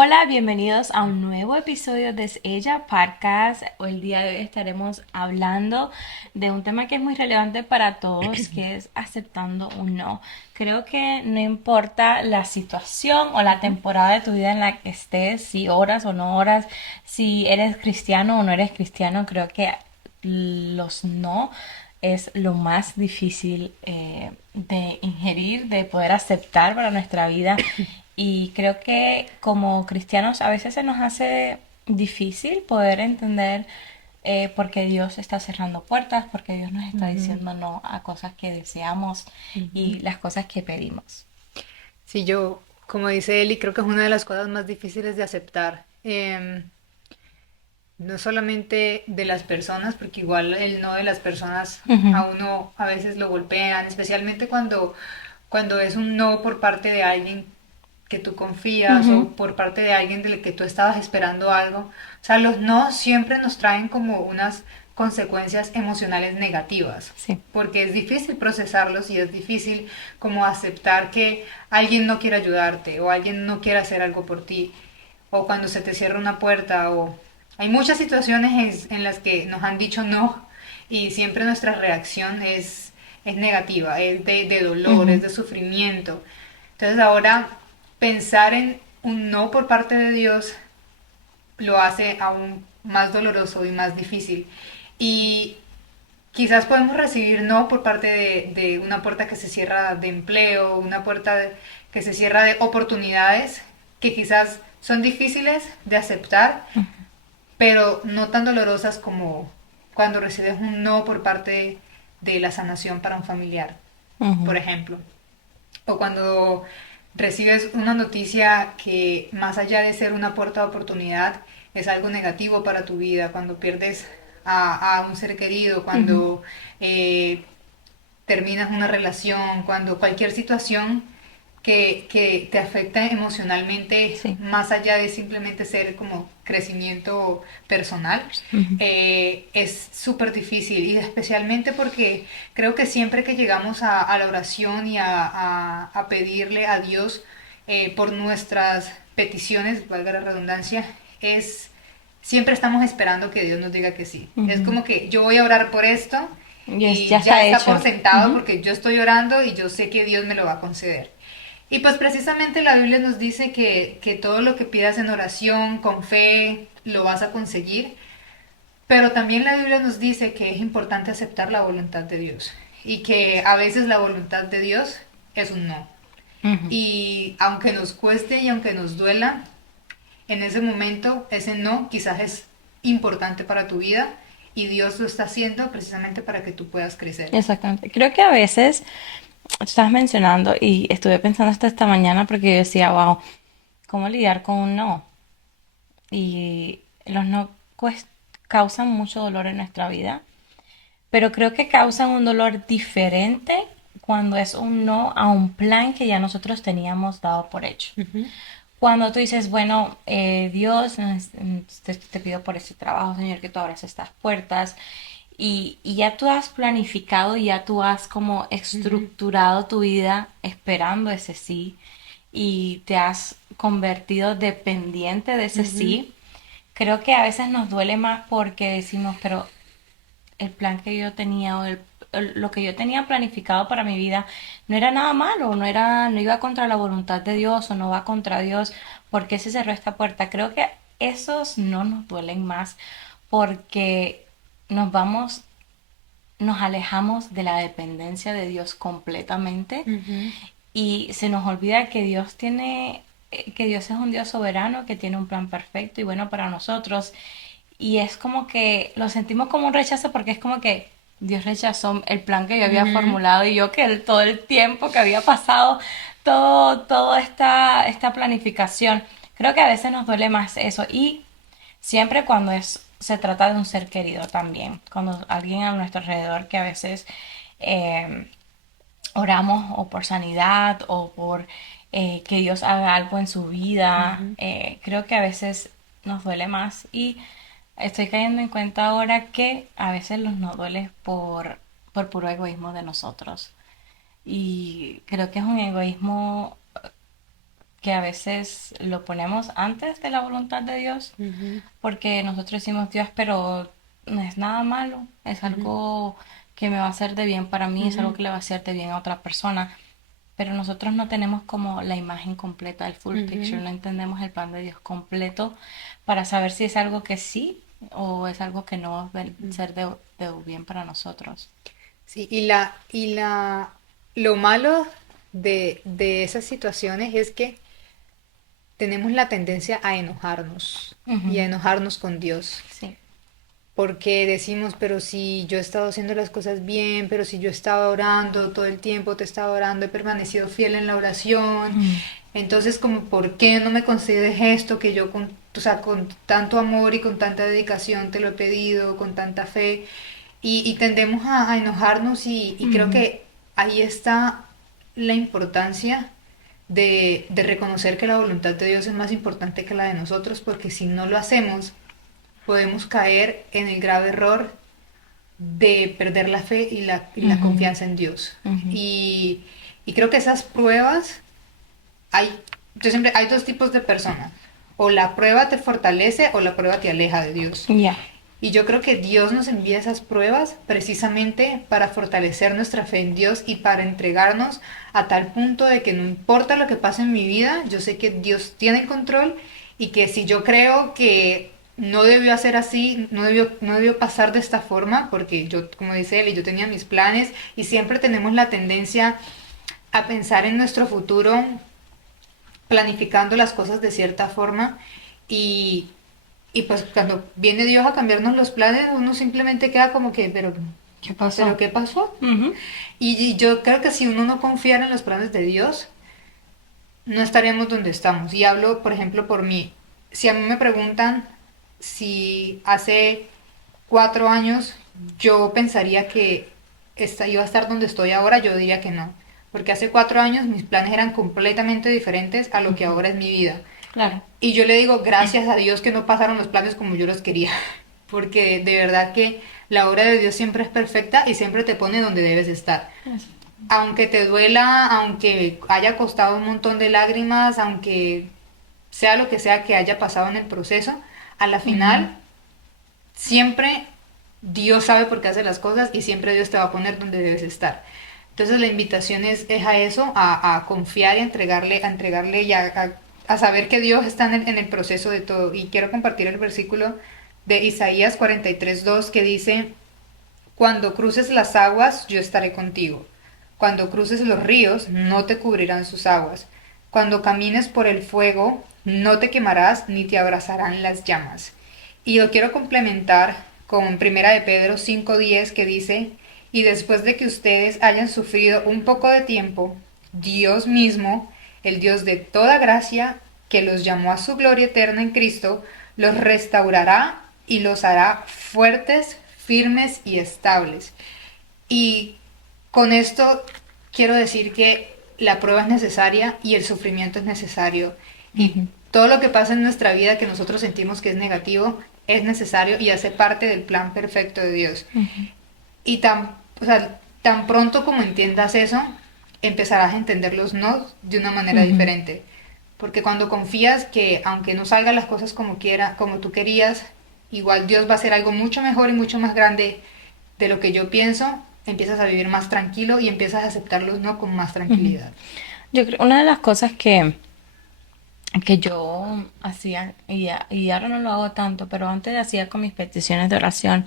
Hola, bienvenidos a un nuevo episodio de Es Ella Podcast. El día de hoy estaremos hablando de un tema que es muy relevante para todos, que es aceptando un no. Creo que no importa la situación o la Ujú. temporada de tu vida en la que estés, si oras o no oras, si eres cristiano o no eres cristiano, creo que los no es lo más difícil de ingerir, de poder aceptar para nuestra vida. Y creo que como cristianos a veces se nos hace difícil poder entender por qué Dios está cerrando puertas, porque Dios nos está Ujú, diciendo no a cosas que deseamos ujú. y las cosas que pedimos. Sí, yo, como dice Eli, creo que es una de las cosas más difíciles de aceptar. No solamente de las personas, porque igual el no de las personas Ujú, a uno a veces lo golpean, especialmente cuando es un no por parte de alguien que tú confías ujú. o por parte de alguien del que tú estabas esperando algo. O sea, los no siempre nos traen como unas consecuencias emocionales negativas, Sí. porque es difícil procesarlos y es difícil como aceptar que alguien no quiere ayudarte o alguien no quiere hacer algo por ti o cuando se te cierra una puerta o hay muchas situaciones en las que nos han dicho no y siempre nuestra reacción es negativa, es de dolor, es Ujú, de sufrimiento. Entonces ahora pensar en un no por parte de Dios lo hace aún más doloroso y más difícil. Y quizás podemos recibir no por parte de una puerta que se cierra de empleo, una puerta que se cierra de oportunidades que quizás son difíciles de aceptar, pero no tan dolorosas como cuando recibes un no por parte de la sanación para un familiar, por ujú. ejemplo. O cuando recibes una noticia que más allá de ser una puerta de oportunidad es algo negativo para tu vida, cuando pierdes a un ser querido, Ujú. cuando eh, terminas una relación, cuando cualquier situación que te afecta emocionalmente Sí. más allá de simplemente ser como crecimiento personal, Ujú. es súper difícil y especialmente porque creo que siempre que llegamos a la oración y a pedirle a Dios por nuestras peticiones, valga la redundancia, es siempre estamos esperando que Dios nos diga que sí. Es Ujú. como que yo voy a orar por esto Ya y ya está está por hecho. sentado Ujú. porque yo estoy orando y yo sé que Dios me lo va a conceder. Y pues precisamente la Biblia nos dice que todo lo que pidas en oración, con fe, lo vas a conseguir, pero también la Biblia nos dice que es importante aceptar la voluntad de Dios y que a veces la voluntad de Dios es un no. Ujú. Y aunque nos cueste y aunque nos duela, en ese momento ese no quizás es importante para tu vida y Dios lo está haciendo precisamente para que tú puedas crecer. Exactamente. Creo que a veces, estás mencionando, y estuve pensando hasta esta mañana porque yo decía, wow, ¿cómo lidiar con un no? Y los no causan mucho dolor en nuestra vida, pero creo que causan un dolor diferente cuando es un no a un plan que ya nosotros teníamos dado por hecho. Ujú, Cuando tú dices, bueno, Dios, te pido por este trabajo, Señor, que tú abras estas puertas. Y ya tú has planificado, ya tú has como ujú, estructurado tu vida esperando ese sí y te has convertido dependiente de ese ujú. sí. Creo que a veces nos duele más porque decimos, pero el plan que yo tenía o lo que yo tenía planificado para mi vida no era nada malo, no iba contra la voluntad de Dios o no va contra Dios, ¿por qué se cerró esta puerta? Creo que esos no nos duelen más porque nos vamos, nos alejamos de la dependencia de Dios completamente Ujú. y se nos olvida que Dios tiene, que Dios es un Dios soberano, que tiene un plan perfecto y bueno para nosotros. Y es como que lo sentimos como un rechazo porque es como que Dios rechazó el plan que yo había Ujú. formulado y yo que todo el tiempo que había pasado, toda esta planificación. Creo que a veces nos duele más eso y siempre cuando se trata de un ser querido también, cuando alguien a nuestro alrededor que a veces eh, oramos o por sanidad o por que Dios haga algo en su vida. Ujú. Creo que a veces nos duele más y estoy cayendo en cuenta ahora que a veces nos duele por puro egoísmo de nosotros. Y creo que es un egoísmo que a veces lo ponemos antes de la voluntad de Dios, Ujú, porque nosotros decimos Dios, pero no es nada malo, es ujú, algo que me va a hacer de bien para mí, es algo ujú, que le va a hacer de bien a otra persona, pero nosotros no tenemos como la imagen completa, el full picture, ujú. no entendemos el plan de Dios completo para saber si es algo que sí o es algo que no va a ser de bien para nosotros. Sí, lo malo de esas situaciones es que tenemos la tendencia a enojarnos y a Ujú. enojarnos con Dios. Sí. Porque decimos, pero si yo he estado haciendo las cosas bien, pero si yo he estado orando todo el tiempo, te he estado orando, he permanecido fiel en la oración, Ujú. entonces como, ¿por qué no me concedes esto que yo con, o sea, con tanto amor y con tanta dedicación te lo he pedido, con tanta fe? Y tendemos a enojarnos y creo Ujú. que ahí está la importancia de reconocer que la voluntad de Dios es más importante que la de nosotros, porque si no lo hacemos, podemos caer en el grave error de perder la fe y la Ujú. confianza en Dios. Ujú. Y, y creo que esas pruebas, hay, yo siempre, hay dos tipos de personas. O la prueba te fortalece o la prueba te aleja de Dios. Ya. Y yo creo que Dios nos envía esas pruebas precisamente para fortalecer nuestra fe en Dios y para entregarnos a tal punto de que no importa lo que pase en mi vida, yo sé que Dios tiene el control y que si yo creo que no debió hacer así, no debió pasar de esta forma, porque yo, como dice él, yo tenía mis planes y siempre tenemos la tendencia a pensar en nuestro futuro planificando las cosas de cierta forma y, y pues cuando viene Dios a cambiarnos los planes, uno simplemente queda como que, ¿Qué pero pasó? ¿qué pasó? Ujú. Y yo creo que si uno no confiara en los planes de Dios, no estaríamos donde estamos. Y hablo, por ejemplo, por mí. Si a mí me preguntan si hace 4 años yo pensaría que iba a estar donde estoy ahora, yo diría que no. Porque hace 4 años mis planes eran completamente diferentes a lo que Ujú. ahora es mi vida. Claro. Y yo le digo gracias a Dios que no pasaron los planes como yo los quería. Porque de verdad que la obra de Dios siempre es perfecta y siempre te pone donde debes estar. Exactamente. Aunque te duela, aunque haya costado un montón de lágrimas, aunque sea lo que sea que haya pasado en el proceso, a la Ujú. final siempre Dios sabe por qué hace las cosas y siempre Dios te va a poner donde debes estar. Entonces la invitación es a eso, a confiar y a entregarle y a saber que Dios está en el proceso de todo. Y quiero compartir el versículo de Isaías 43:2 que dice, cuando cruces las aguas, yo estaré contigo. Cuando cruces los ríos, no te cubrirán sus aguas. Cuando camines por el fuego, no te quemarás ni te abrazarán las llamas. Y lo quiero complementar con Primera de Pedro 5:10 que dice, y después de que ustedes hayan sufrido un poco de tiempo, Dios mismo, el Dios de toda gracia, que los llamó a su gloria eterna en Cristo, los restaurará y los hará fuertes, firmes y estables. Y con esto quiero decir que la prueba es necesaria y el sufrimiento es necesario. Y Ujú. todo lo que pasa en nuestra vida que nosotros sentimos que es negativo es necesario y hace parte del plan perfecto de Dios. Ujú. Y o sea, tan pronto como entiendas eso, empezarás a entender los no de una manera Ujú. diferente. Porque cuando confías que aunque no salgan las cosas como tú querías, igual Dios va a hacer algo mucho mejor y mucho más grande de lo que yo pienso, empiezas a vivir más tranquilo y empiezas a aceptar los no con más Ujú. tranquilidad. Yo creo, una de las cosas que yo hacía, y ahora no lo hago tanto, pero antes hacía con mis peticiones de oración,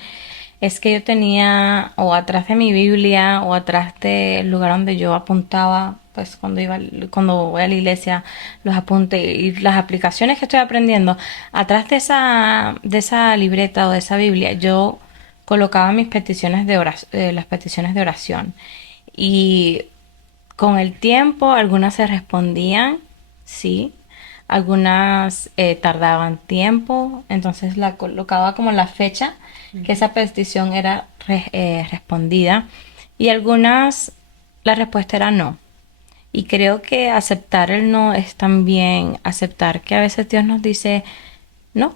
es que yo tenía o atrás de mi Biblia o atrás del lugar donde yo apuntaba, pues cuando voy a la iglesia, los apuntes y las aplicaciones que estoy aprendiendo, atrás de esa libreta o de esa Biblia, yo colocaba mis peticiones de oración, las peticiones de oración. Y con el tiempo, algunas se respondían, sí, algunas tardaban tiempo, entonces la colocaba como la fecha que Ujú, esa petición era respondida y algunas la respuesta era no. Y creo que aceptar el no es también aceptar que a veces Dios nos dice no.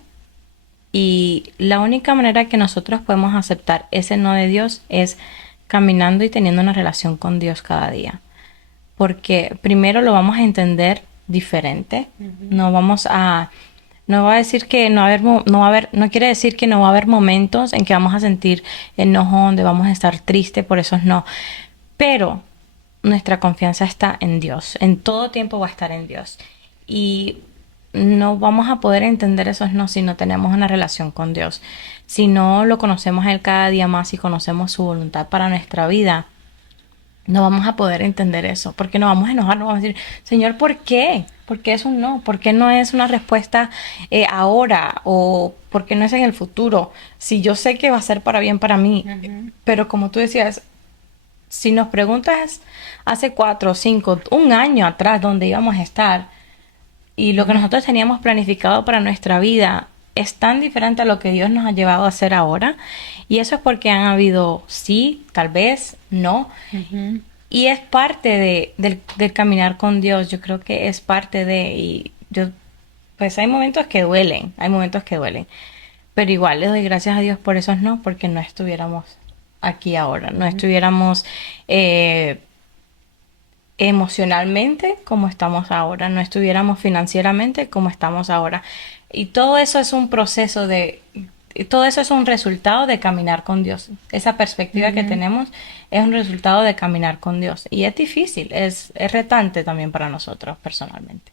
Y la única manera que nosotros podemos aceptar ese no de Dios es caminando y teniendo una relación con Dios cada día porque primero lo vamos a entender diferente. No vamos a, no va a decir que no va a haber, no va a haber, no quiere decir que no va a haber momentos en que vamos a sentir enojo, donde vamos a estar tristes, por eso no. Pero nuestra confianza está en Dios. En todo tiempo va a estar en Dios. Y no vamos a poder entender esos no si no tenemos una relación con Dios. Si no lo conocemos a Él cada día más y conocemos su voluntad para nuestra vida, no vamos a poder entender eso, porque nos vamos a enojar, nos vamos a decir, Señor, ¿por qué? ¿Por qué es un no? ¿Por qué no es una respuesta ahora? ¿O por qué no es en el futuro? Si yo sé que va a ser para bien para mí. Pero como tú decías, si nos preguntas hace 4, 5, un año atrás dónde íbamos a estar y lo que nosotros teníamos planificado para nuestra vida es tan diferente a lo que Dios nos ha llevado a hacer ahora. Y eso es porque han habido sí, tal vez, no. Y es parte del caminar con Dios. Yo creo que es parte de... Y yo, pues hay momentos que duelen, hay momentos que duelen. Pero igual le doy gracias a Dios por esos no, porque no estuviéramos aquí ahora, no estuviéramos emocionalmente como estamos ahora, no estuviéramos financieramente como estamos ahora. Y todo eso es un proceso de, todo eso es un resultado de caminar con Dios. Esa perspectiva que tenemos es un resultado de caminar con Dios. Y es difícil, es retante también para nosotros personalmente.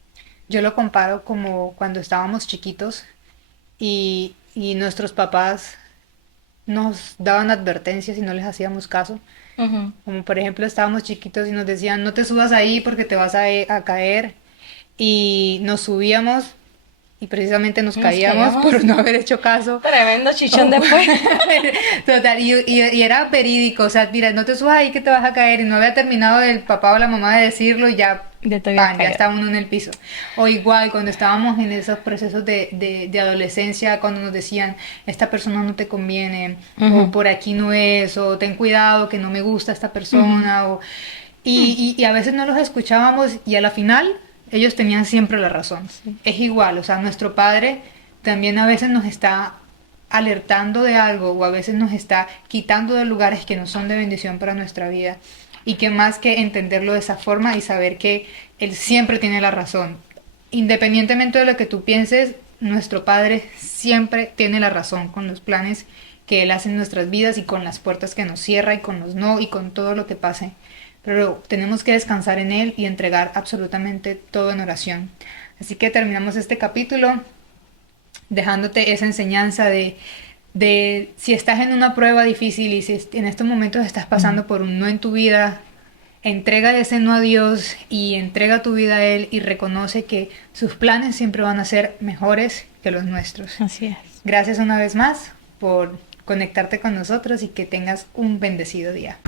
Yo lo comparo como cuando estábamos chiquitos y nuestros papás nos daban advertencias y no les hacíamos caso. Ujú. Como por ejemplo estábamos chiquitos y nos decían, no te subas ahí porque te vas a caer. Y nos subíamos y precisamente nos Nos caíamos caíamos. por no haber hecho caso. Tremendo chichón Oh. después. Total, y era verídico, o sea, mira, no te subas ahí que te vas a caer y no había terminado el papá o la mamá de decirlo y ya, Ya te habías pan, ya caído. estaba uno en el piso. O igual, cuando estábamos en esos procesos de adolescencia, cuando nos decían, esta persona no te conviene, o por aquí no es, o ten cuidado que no me gusta esta persona, o... Y a veces no los escuchábamos y a la final ellos tenían siempre la razón. Es igual, o sea, nuestro padre también a veces nos está alertando de algo o a veces nos está quitando de lugares que no son de bendición para nuestra vida. Y que más que entenderlo de esa forma y saber que Él siempre tiene la razón. Independientemente de lo que tú pienses, nuestro Padre siempre tiene la razón con los planes que Él hace en nuestras vidas y con las puertas que nos cierra y con los no y con todo lo que pase. Pero tenemos que descansar en Él y entregar absolutamente todo en oración. Así que terminamos este capítulo dejándote esa enseñanza de si estás en una prueba difícil y si en estos momentos estás pasando por un no en tu vida, entrega ese no a Dios y entrega tu vida a Él y reconoce que sus planes siempre van a ser mejores que los nuestros. Así es. Gracias una vez más por conectarte con nosotros y que tengas un bendecido día.